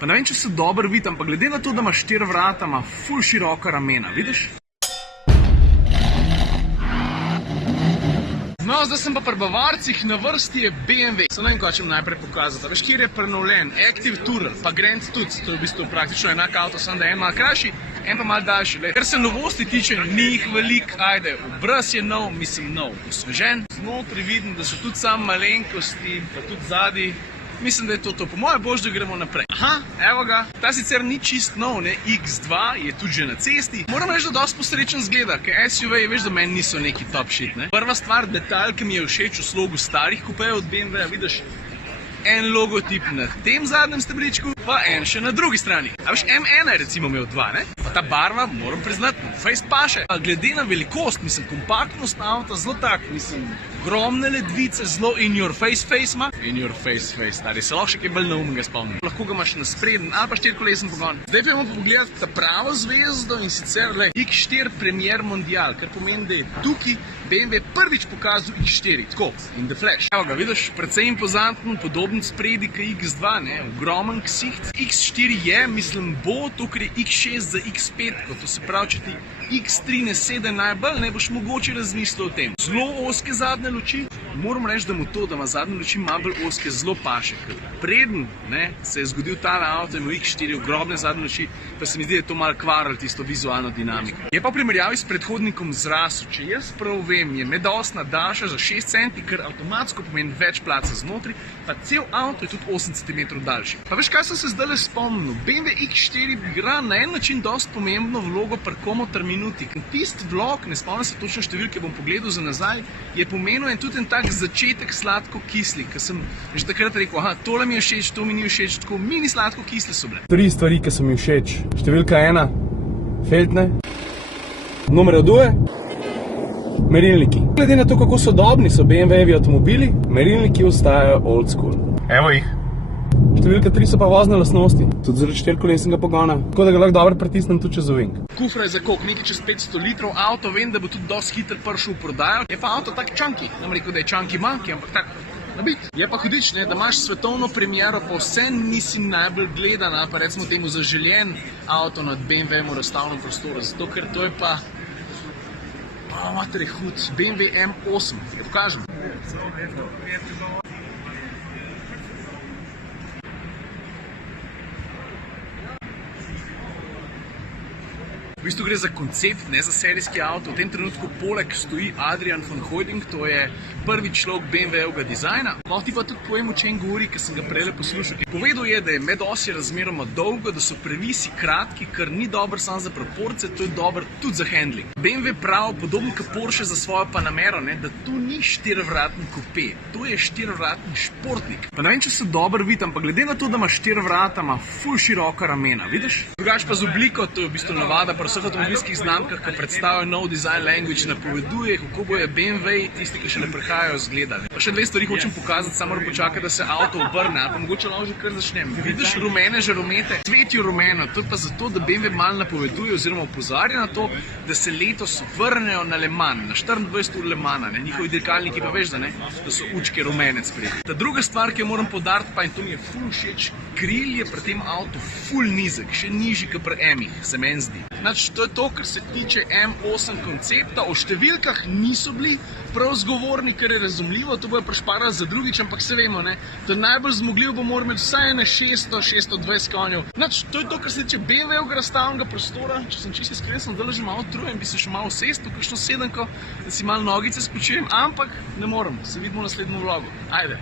Pa ne vem, če se dobro vidi, ampak glede na to, da ima 4 vrata, ima ful široka ramena, vidiš? No, zdaj sem pa pri Bavarcih, na vrsti je BMW. Se ne vem, kaj če vam najprej pokazati. Veš, 4 je prenovljen, Active Tourer, pa Grand tudi, to je v bistvu praktično enak avto, samo da je en malo krajši, en pa malo daljši. Ker se novosti tiče, ni jih veliko, ajde, obraz je nov, mislim nov, osvežen. Znotri vidim, da so tudi sam malenkosti, pa tudi zadnji. Mislim, da je to. Po moje bož, da gremo naprej. Aha, evo ga. Ta sicer ni čist nov, ne, X2 je tudi že na cesti. Moram reči, da dosti posrečen zgleda, ker SUV, veš, da meni niso neki top shit, ne. Prva stvar, detalj, ki mi je všeč v slogu starih kupejev od BMW-ja, vidiš, en logotip na tem zadnjem stebričku, pa en še na drugi strani. A veš, M1 je recimo imel 2, ne? Pa ta barva, moram priznati, fejst paše. A glede na velikost, mislim, kompaktnost avta, zelo tak, mislim, ogromne ledvice, zelo in your face ima. In your face, stari, se lahko še kaj bolj neumnega spomnim. Lahko ga imaš na spreden ali pa 4-kolesen pogon. Zdaj pa imamo pogledati ta pravo zvezdo in sicer X4 Premier Mondial, kar pomeni, da je tukaj BMW prvič pokazal X4, tako, in the flash. Evo ga, vidiš, precej impozanten, podoben spredi kot X2, ne, ogromen ksiht. X4 je, mislim, bo, tukaj je X6 za X5, to se pravi, če ti X3 ne sede najbolj, ne boš mogoče razmislil o tem. Zelo ozke zadnje luči, moram reči, da mu to, da ima zadnje luči malo bolj ozke, zelo paše. Preden se je zgodil tale avto, ima X4 ogromne zadnje luči, pa se mi zdi, da je to malo kvarilo tisto vizualno dinamiko. Je pa v primerjavi s predhodnikom zrasel, če jaz prav vem, je medosna daljša za 6 cm, kar avtomatsko pomeni več placa znotri, pa cel avto je tudi 8 cm daljši. Pa veš, kaj sem se zdaj spomnil? BMW X4 igra na en način dosti pomembno vlogo pri komuter minuti. Tisti vlog, ne spomnim se točno številke, bom pogledal za nazaj, je pomenil tudi en tak začetek sladko-kisli, ker sem že takrat rekel, aha, tole mi je všeč, to mi ni všeč, tako mini sladko-kisle so bile. 3 stvari, ki so mi všeč. Številka 1, feltne. Numero 2, merilniki. Glede na to, kako sodobni so BMW-jevi avtomobili, merilniki ostajajo old school. Evo jih. Številka 3 so pa vozne lastnosti, tudi zaradi 4-kolesenega pogona, tako da ga lahko dobro pritisnem tudi čez ovink. Kufra je za koliko? Nekaj čez 500 litrov, avto vem, da bo tudi dosti hitro prišel v prodajo. Je pa avto tak chunky, nam rekel, da je chunky monkey, ampak tak nabit. Je pa hudič, ne, da imaš svetovno premiero, pa vse nisi najbolj gledan, ali pa recimo temu zaželjen avto nad BMW-jem v razstavnem prostoru, zato ker to je pa mater je hud, BMW M8, je pokažem. V bistvu gre za koncept, ne za serijski avto. V tem trenutku poleg stoji Adrian von Hooydonk, to je prvi človek BMW-evega dizajna. Lahko ti pa tudi povem, o čem govori, ker sem ga prejle poslušal. Povedal je, da je medosje razmeroma dolgo, da so previsi kratki, kar ni dobro samo za proporce, to je dobro tudi za handling. BMW pravi, podobno kot Porsche za svojo Panamero, ne, da tu ni 4-vratni kupe, tu je 4-vratni športnik. Pa ne vem, če se dobro vidi, ampak glede na to, da ima 4 vrata, ima ful široka ramena, vidiš? Drugač pa z obliko, to je v bistvu navada pri vseh avtomobilskih znamkah, ki predstavljajo nov design language, napoveduje, kako bojo BMW, tisti, ki še ne prihajajo, izgledali. Pa še 2 stvari hočem pokazati, samo moram počakati, da se avto obrne, ali pa mogoče lahko že kar začnem. Vidiš rumene žaromete? Svetijo rumeno, to je pa zato, da BMW malo napoveduje oziroma opozarja na to, da se letos vrnejo na Le Mans, na 24 ur Le Mans, ne, njihovi dirkalniki pa veš, da so učke rumenec spredi. Ta druga stvar, ki jo moram poudariti, pa in to mi je ful všeč, kril je pri tem avtu ful nizek, še nižji kot pri M-ih, se meni zdi. To je to, kar se tiče M8 koncepta, o številkah niso bili prav zgovorni, ker je razumljivo, to bojo prešparali za drugič, ampak se vemo, ne, da najbolj zmogljiv bo moral imeti vsaj na 600-620 konjev. To je to, kar se tiče BMW-evega razstavnega prostora, če sem čisto iskren, sem zdaj že malo utrujen, bi se še malo usest v kakšno sedenko, da si malo nogice spočijem, ampak ne morem, se vidimo v naslednjem vlogu. Ajde!